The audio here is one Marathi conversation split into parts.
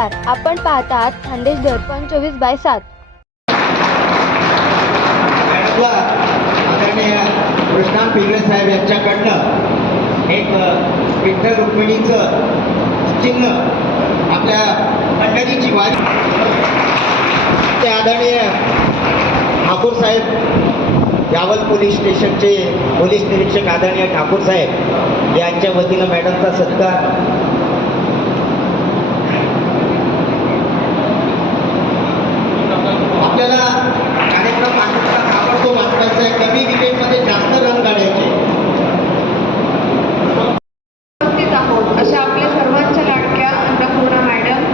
नमस्कार आपण पाहतात खानदेश दर्पण चोवीस बाय सात. मॅडमला आदरणीय कृष्णा पिंगळे साहेब यांच्याकडनं एक विठ्ठल रुक्मिणीचं चिन्ह आपल्या मंडळीची वारी. ते आदरणीय ठाकूर साहेब यावल पोलीस स्टेशनचे पोलीस निरीक्षक आदरणीय ठाकूर साहेब यांच्या वतीनं मॅडमचा सत्कार आपल्याला कार्यक्रम आटोपला ताबडतोब वाचवायचा आहे कमी विकेटमध्ये जास्त रन काढायचे उपस्थित आहोत अशा आपल्या सर्वांच्या लाडक्या अन्नपूर्णा मॅडम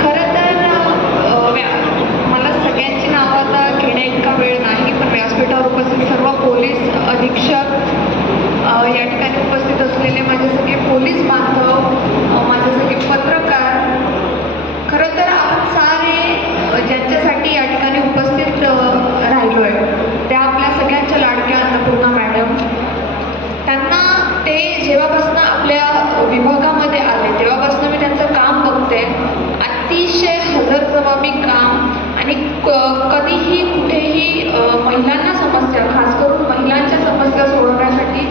खरं तर अ, व्या- मला सगळ्यांची नावं आता घेणे इतका वेळ नाही पण व्यासपीठावर उपस्थित सर्व पोलीस अधीक्षक अ, या ठिकाणी उपस्थित असलेले माझे सगळे पोलीस बांधव अ, माझे सगळे पत्रकार खरं तर आपण सारे अ, ज्यांच्यासाठी या ठिकाणी उपस्थित अ, राहिलोय त्या आपल्या सगळ्यांच्या लाडक्या अन्नपूर्णा मॅडम त्यांना ते जेव्हापासून आपल्या विभागामध्ये आले तेव्हापासून मी त्यांचं काम बघते अतिशय हजरजबाबी काम आणि क- कधीही कुठेही अ, महिलांना समस्या खास करून महिलांच्या समस्या सोडवण्यासाठी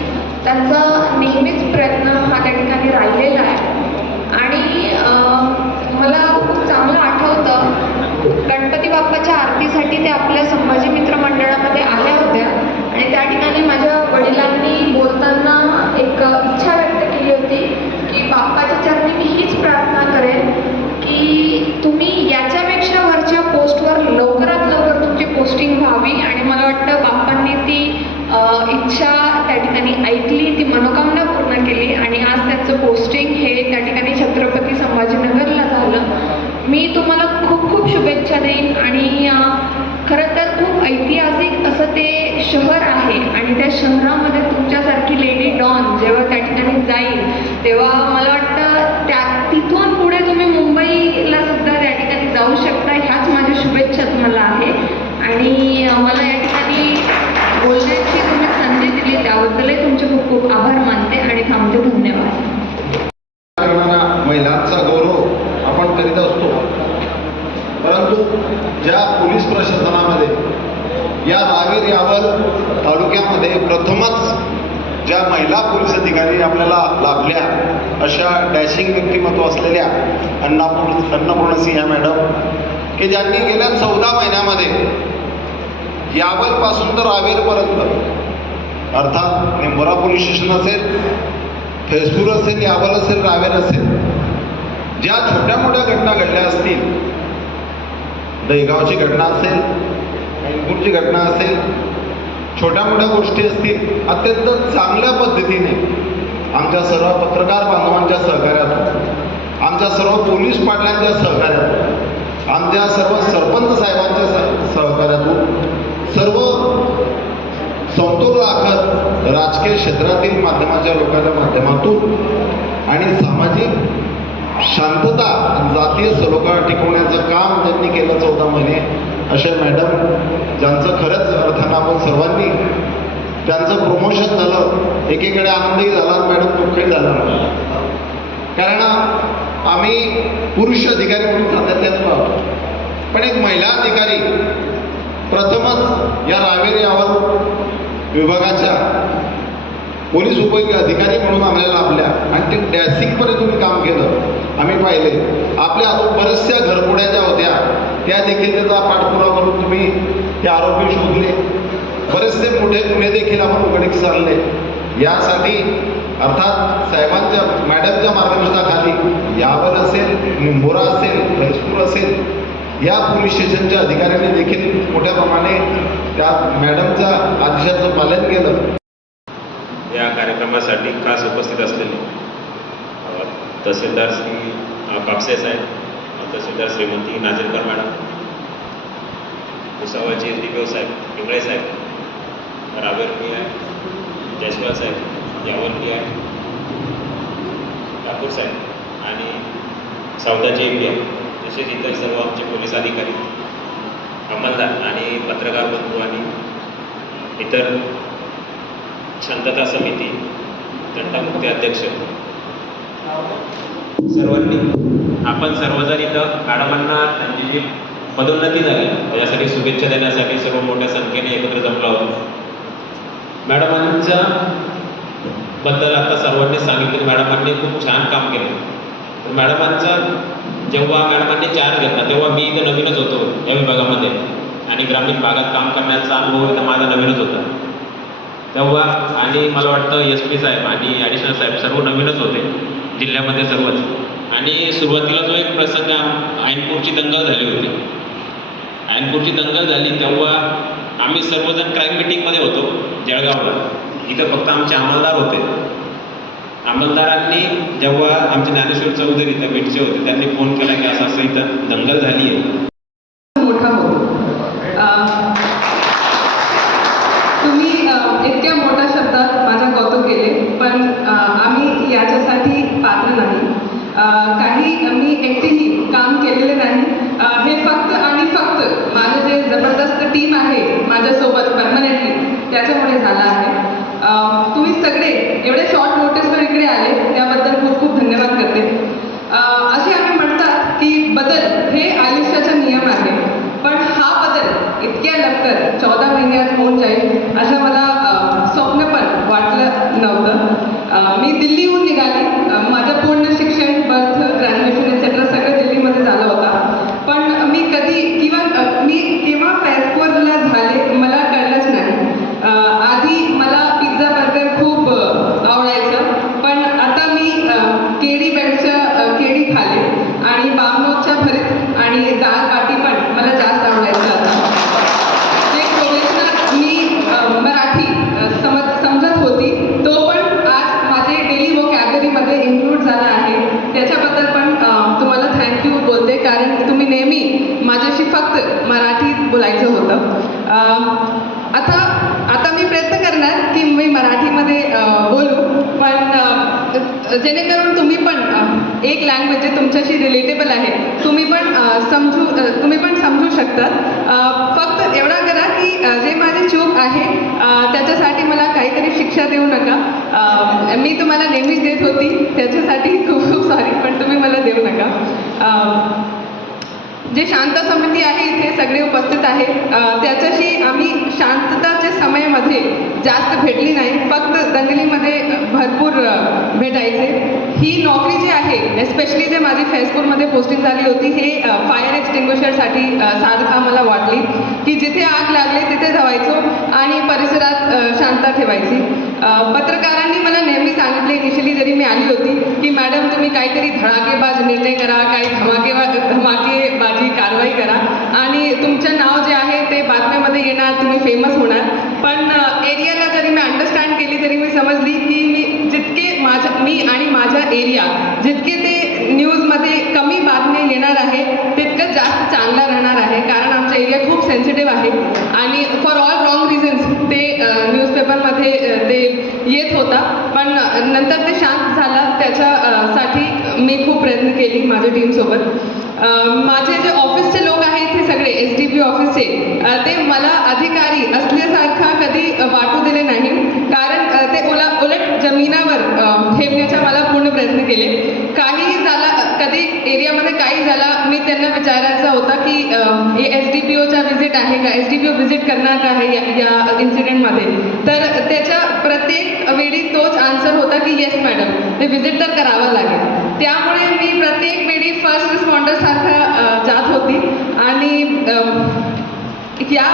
त्यांचा नेहमीच प्रयत्न हा त्या ठिकाणी राहिलेला आहे आणि अ, मला खूप चांगलं आठवतं गणपती बाप्पाच्या आरतीसाठी ते आपल्या संभाजी मित्र मंडळामध्ये आल्या होत्या आणि त्या ठिकाणी माझ्या वडिलांनी बोलताना एक इच्छा व्यक्त केली होती की बाप्पाच्या चरणी मी हीच प्रार्थना करेन की तुम्ही याच्यापेक्षा वरच्या पोस्टवर लवकरात लवकर तुमची पोस्टिंग व्हावी आणि मला वाटतं बाप्पांनी ती अ, इच्छा त्या ठिकाणी ऐकली ती मनोकामना पूर्ण केली आणि आज त्यांचं पोस्टिंग हे त्या ठिकाणी छत्रपती संभाजीनगरला झालं. मी तुम्हाला खूप खूप शुभेच्छा देईन आणि खरं तर खूप ऐतिहासिक असं ते शहर आहे आणि त्या शहरामध्ये तुमच्यासारखी लेडी डॉन जेव्हा त्या ठिकाणी जाईल तेव्हा मला वाटतं त्या तिथून पुढे तुम्ही मुंबईला सुद्धा त्या ठिकाणी जाऊ शकता. ह्याच माझ्या शुभेच्छा तुम्हाला आहे. आणि मला या ठिकाणी बोलण्याची तुम्ही संधी दिली त्याबद्दलही तुमचे खूप खूप आभार मानते आणि थांबते धन्यवाद करणारा महिलांचा गौरव आपण करीत असतो परंतु ज्या पोलीस प्रशासनामध्ये महावीर यावर यावल तालुक्यामध्ये प्रथमच ज्या महिला पोलीस अधिकारी आपल्याला लाभल्या अशा डॅशिंग व्यक्तिमत्व असलेल्या अन्नापूर्ण अन्नपूर्णसिंह या मॅडम की ज्यांनी गेल्या चौदा महिन्यामध्ये यावलपासून तर रावेरपर्यंत अर्थात निंबोरा पोलीस स्टेशन असेल फेसपूर असेल यावल असेल रावेर असेल ज्या छोट्या मोठ्या घटना घडल्या असतील दहीगावची घटना असेल ऐनपूरची घटना असेल छोट्या मोठ्या गोष्टी असतील अत्यंत चांगल्या पद्धतीने आमच्या सर्व पत्रकार बांधवांच्या सहकार्यातून आमच्या सर्व पोलीस पाटलांच्या सहकार्यातून आमच्या सर्व सरपंच साहेबांच्या सहकार्यातून सर्व समतोल राखत राजकीय क्षेत्रातील माध्यमाच्या लोकांच्या माध्यमातून आणि सामाजिक शांतता जातीय सलोखा टिकवण्याचं काम त्यांनी केलं चौदा महिने. अशा मॅडम ज्यांचं खरंच अर्थानं आपण सर्वांनी त्यांचं प्रमोशन झालं एकीकडे आनंदही झाला मॅडम दुःखही झाला. कारण आम्ही पुरुष अधिकारी म्हणून सातत्यात आहोत पण एक महिला अधिकारी प्रथमच या रावेर यावर विभागाच्या पोलीस उप अधिकारी म्हणून आम्हाला लाभल्या. आणि ते डॅसिंगपर्यंत तुम्ही काम केलं. आम्ही पाहिले. आपल्या हातून बऱ्याचशा घरपुड्या ज्या होत्या त्या देखील त्याचा पाठपुरावा करून तुम्ही ते आरोपी शोधले. बरेचसे मोठे गुन्हे देखील आपण उघडीस आणले. यासाठी अर्थात साहेबांच्या मॅडमच्या मार्गदर्शनाखाली यावर असेल निंबोरा असेल फैजपूर असेल या पोलीस स्टेशनच्या अधिकाऱ्यांनी देखील मोठ्या प्रमाणे त्या मॅडमच्या आदेशाचं पालन केलं. या कार्यक्रमासाठी खास उपस्थित असलेले तहसीलदार श्री कापसे साहेब तहसीलदार श्रीमती नाझरकर मॅडम भुसावळचे डी साहेब पिंगळे साहेब रावेरपी आहे जयस्वाल साहेब यावल आहे ठाकूर साहेब आणि सावताचे पी आय तसेच इतर सर्व आमचे पोलीस अधिकारी अंमलदार आणि पत्रकार बंधू आणि इतर शांतता समिती तंटामुक्ती अध्यक्ष. सर्वांनी आपण सर्वजण इथं मॅडमांना त्यांची जी पदोन्नती झाली त्याच्यासाठी शुभेच्छा देण्यासाठी सर्व मोठ्या संख्येने एकत्र जमलो आहोत. मॅडमांच्या बद्दल आता सर्वांनी सांगितलं की मॅडमांनी खूप छान काम केलं. तर मॅडमांचा जेव्हा मॅडमांनी चार्ज घेतला तेव्हा मी इथं नवीनच होतो या विभागामध्ये. आणि ग्रामीण भागात काम करण्याचा अनुभव इथं माझा नवीनच होता. तेव्हा आणि मला वाटतं एस पी साहेब आणि ॲडिशनल साहेब सर्व नवीनच होते जिल्ह्यामध्ये सर्वच. आणि सुरुवातीला जो एक प्रसंग ऐनपूरची दंगल झाली होती. ऐनपूरची दंगल झाली तेव्हा आम्ही सर्वजण क्राईम मिटिंगमध्ये होतो जळगावला. इथं फक्त आमचे अंमलदार होते. अंमलदारांनी जेव्हा आमचे ज्ञानेश्वर चौधरी इथं बीटचे होते त्यांनी फोन केला की असं असं इथं दंगल झाली आहे मोठा. इतक्या मोठ्या शब्दात माझ्या कौतुक केले पण आम्ही याच्यासाठी पात्र नाही. काही मी एकटीही काम केलेले नाही. हे फक्त आणि फक्त माझं जे जबरदस्त टीम आहे माझ्यासोबत परमनंटली त्याच्यामुळे झालं आहे. तुम्ही सगळे एवढे शॉर्ट नोटीसवर इकडे आले त्याबद्दल खूप खूप धन्यवाद करते. असे आम्ही म्हणतात की बदल हे आयुष्याचा नियम आहे इतक्या लवकर चौदा महिन्यात होऊन जाईल असं मला स्वप्न पण वाटलं नव्हतं. मी दिल्लीहून निघाली. माझं पूर्ण शिक्षण बर्थ ग्रॅज्युएशन एक्सेट्रा सगळं दिल्लीमध्ये झालं होता पण मी कधी किंवा अं, मी केव्हा फॅसकोरला झाले मला कळलंच नाही अं, आधी मला पिझ्झा बर्गर खूप अं, आवडायचं पण आता मी अं, केळी बेडच्या अं, केळी खाले आणि बामनोच्या भरीत आणि दाल बाटी पण मला जास्त आवडायचं आता जे प्रोफेशनल मी अं, मराठी अं, समज समजत होती तो पण आज माझे डेली वोकॅबलरीमध्ये इन्क्लूड झाला आहे त्याच्याबद्दल पण अं, तुम्हाला थँक्यू बोलते कारण तुम्ही नेहमी माझ्याशी फक्त मराठीत बोलायचं होतं. आता आता मी प्रयत्न करणार की मी मराठीमध्ये बोलू. पण जेणेकरून तुम्ही पण एक लँग्वेज जे तुमच्याशी रिलेटेबल आहे तुम्ही पण समजू तुम्ही पण समजू शकता. फक्त एवढा करा की जे माझी चूक आहे त्याच्यासाठी मला काहीतरी शिक्षा देऊ नका. मी तुम्हाला नेहमीच देत होती त्याच्यासाठी खूप खूप सॉरी पण तुम्ही मला देऊ नका. जे शांत समिती आहे इथे सगळे उपस्थित आहे त्याच्याशी आम्ही शांतताच्या समयामध्ये जास्त भेटली नाही. फक्त दंगलीमध्ये भरपूर भेटायचे. ही नोकरी जी आहे एस्पेशली जे माझी फैजपूरमध्ये पोस्टिंग झाली होती हे फायर एक्सटिंग्विशरसाठी साधका मला वाटली. की जिथे आग लागले तिथे धावायचो आणि परिसरात शांतता ठेवायची. पत्रकारांनी मला नेहमी सांगितले इनिशियली जरी मी आली होती की मॅडम तुम्ही काहीतरी धडाकेबाज निर्णय करा काही धमाकेबा धमाकेबाजी कारवाई करा आणि तुमचं नाव जे आहे ते बातम्यामध्ये तुम्ही फेमस होणार. पण एरियाला जरी मी अंडरस्टँड केली तरी मी समजली की मी जितके माझ्या मी आणि माझा एरिया जितके ते न्यूजमध्ये कमी बातम्या येणार आहे तितकं जास्त चांगला राहणार आहे. कारण आमचा एरिया खूप सेन्सिटिव्ह आहे. आणि फॉर ऑल रॉंग रिझन्स ते न्यूजपेपरमध्ये ते येत होता. पण नंतर ते शांत झाला. त्याच्यासाठी मी खूप प्रयत्न केली माझ्या टीमसोबत माझे जे ऑफिसचे लोक आहेत ते सगळे एस डी पी ऑफिसचे ते मला अधिकारी असल्यासारखा कधी वाटू दिले नाही. कारण ते ओला उलट जमिनावर ठेवण्याचा मला पूर्ण प्रयत्न केले. काहीही झाला कधी एरियामध्ये काही झाला मी त्यांना विचारायचा होता की हे एस डी पी ओचा व्हिजिट आहे का? S D P O visit करणार का आहे या या इन्सिडेंटमध्ये तर त्याच्या प्रत्येक वेळी तोच आन्सर होता की येस मॅडम ते व्हिजिट तर करावं लागेल. त्यामुळे मी प्रत्येक वेळी फर्स्ट रिस्पॉन्डरसारखा अ, जात होती आणि अ, या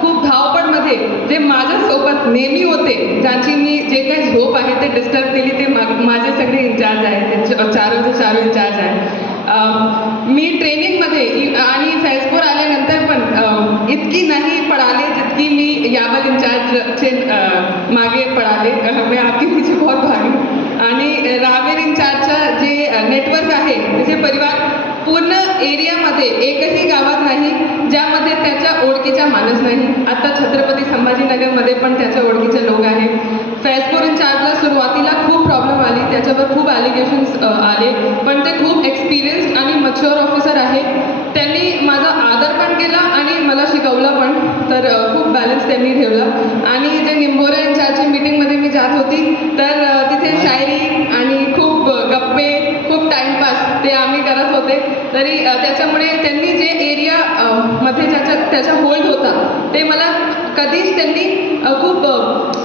खूप धावपळमध्ये जे माझ्यासोबत नेहमी होते ज्याची मी जे काही झोप आहे ते डिस्टर्ब केली ते माझे सगळे इंचार्ज आहेत ते च- चारोचे चारो इंचार्ज आहे मी ट्रेनिंगमध्ये आणि फैजपूर आल्यानंतर पण इतकी नाही पळाले जितकी मी यावल इंचार्जचे मागे पळाले. मी आपली तिची बहुत भारी आणि रावेर इंचार्जचा जे नेटवर्क आहे त्याचे परिवार पूर्ण एरियामध्ये एकही गावात नाही. त्याच्या ओळखीचा माणूस नाही. आता छत्रपती संभाजीनगरमध्ये पण त्याच्या ओळखीचे लोक आहेत. फैजपूर चार्जला सुरुवातीला खूप प्रॉब्लेम आली. त्याच्यावर खूप ॲलिगेशन्स आले. पण ते खूप एक्सपिरियन्स्ड आणि मच्युअर ऑफिसर आहे त्यांनी माझा आदर पण केला आणि मला शिकवलं पण. तर खूप बॅलन्स त्यांनी ठेवला. आणि जे निंबोरे यांच्या मीटिंगमध्ये मी जात होती तर तिथे शायरी आणि खूप गप्पे खूप टाईमपास ते आम्ही करत तरी त्याच्यामुळे त्यांनी जे एरिया मध्ये ज्याच्या त्याचा होल्ड होता ते मला कधीच त्यांनी खूप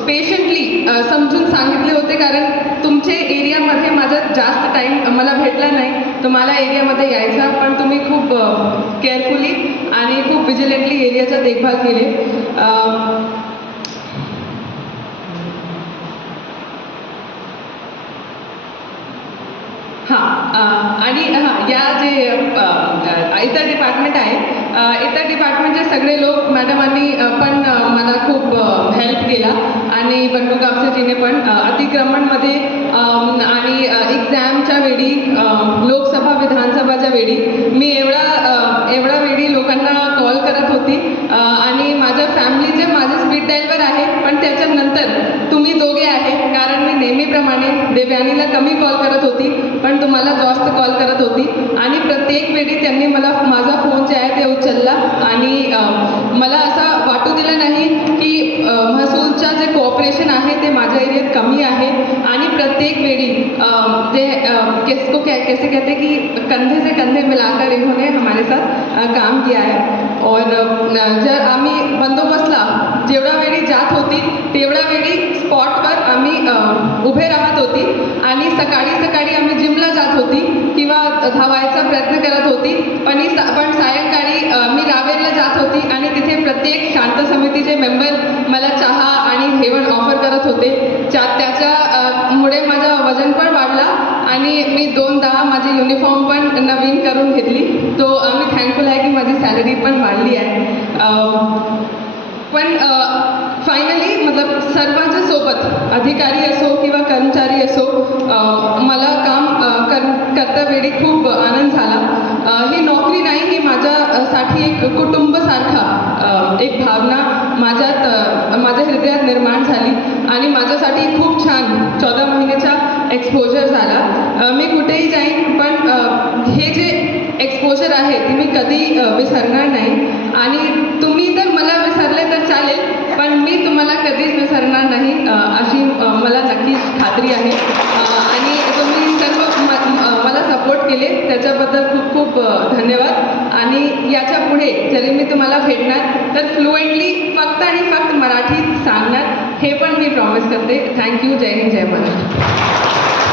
पेशंटली समजून सांगितले होते. कारण तुमचे एरियामध्ये माझा जास्त टाईम मला भेटला नाही. तर मला एरियामध्ये यायचा. पण तुम्ही खूप केअरफुली आणि खूप विजिलेंटली एरियाचा देखभाल केले. हां आणि हां या जे इतर डिपार्टमेंट आहे. इतर डिपार्टमेंटचे सगळे लोक मॅडमांनी पण मला खूप हेल्प केला. आणि बंडू कापसेजीने पण अतिक्रमणमध्ये आणि एक्झामच्या वेळी लोकसभा विधानसभाच्या वेळी मी एवढा एवढा वेळी लोकांना कॉल करत होती. आणि माझ्या फॅमिलीचे माझे स्पीड डायलवर आहे पण त्याच्यानंतर तुम्ही दोघे आहे. कारण मी नेहमीप्रमाणे देवयानीला कमी कॉल करत होती पण तुम्हाला जास्त कॉल करत होती. वेळी त्यांनी मला माझा फोन जे आहे ते उचलला आणि मला असं वाटू दिलं नाही की महसूलच्या जे कोऑपरेशन आहे ते माझ्या एरियात कमी आहे. आणि प्रत्येक वेळी ते जे अ, किसको कैसे कहते की कंधे से कंधे मिलाकर इन्होंने हमारे साथ काम किया है. और जर आम्ही बंदोबस्तला जेवढ्या वेळी जात होती तेवढ्या वेळी स्पॉटवर आम्ही उभे राहत होती. आणि सकाळी सकाळी आम्ही जिमला जात होती किंवा धावायचा प्रयत्न करत होती. पण ही सा- पण सायंकाळी मी रावेरला जात होती आणि तिथे प्रत्येक शांत समितीचे मेंबर मला चहा आणि जेवण ऑफर करत होते. चा त्याच्यामुळे माझं वजन पण वाढला आणि मी दोनदा माझी युनिफॉर्म पण नवीन करून घेतली. तो मी थँकफुल आहे की माझी सॅलरी पण वाढली आहे. पण फायनली मतलब सर्वांच्या सोबत अधिकारी असो किंवा कर्मचारी असो मला काम कर करता वेळी खूप आनंद झाला. ही नोकरी नाही ही माझ्यासाठी एक कुटुंबसारखा एक भावना माझ्यात माझ्या हृदयात निर्माण झाली आणि माझ्यासाठी खूप छान चौदा महिन्याचा एक्सपोजर झाला. मी कुठेही जाईन पण हे जे एक्सपोजर आहे ते मी कधी विसरणार नाही. आणि तुम्ही तर विसरले तर चालेल पण मी तुम्हाला कधीच विसरणार नाही. अशी मला नक्कीच खात्री आहे. आणि तुम्ही सर्व मला सपोर्ट केले. त्याच्याबद्दल खूप खूप धन्यवाद. आणि याच्यापुढे जरी मी तुम्हाला भेटणार तर फ्लुएंटली फक्त आणि फक्त मराठीत सांगणार हे पण मी प्रॉमिस करते. थँक्यू जय हिंद जय महाराष्ट्र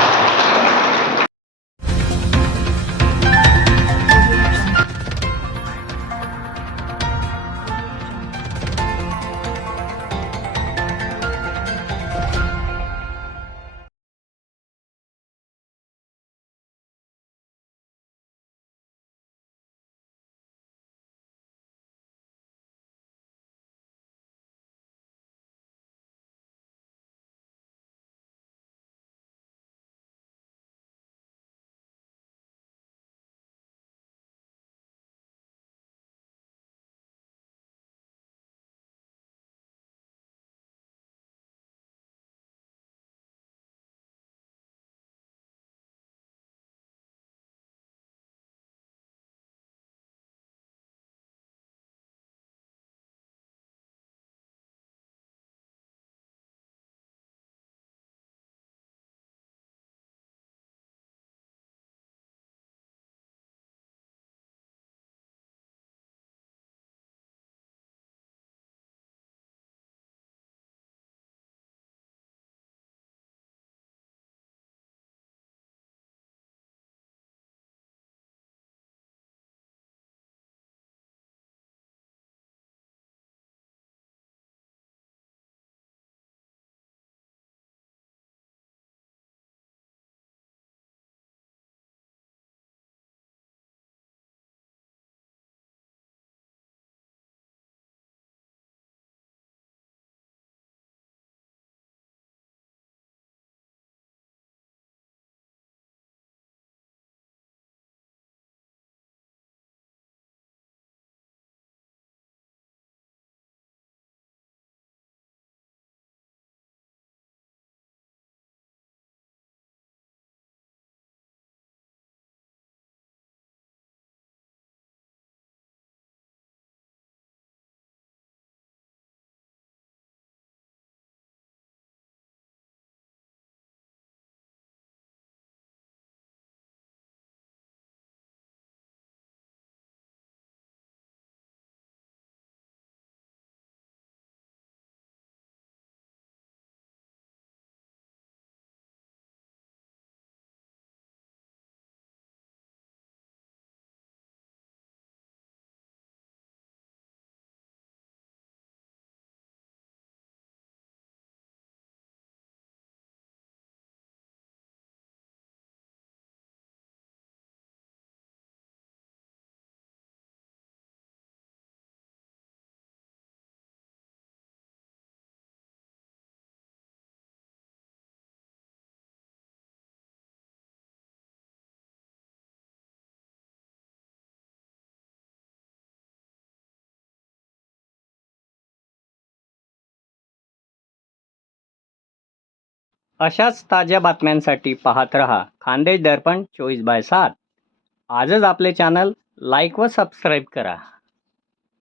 अशाच ताज्या बातम्यांसाठी पाहत रहा खानदेश दर्पण चोवीस बाय सात. आजच आपले चॅनल लाईक व सबस्क्राईब करा.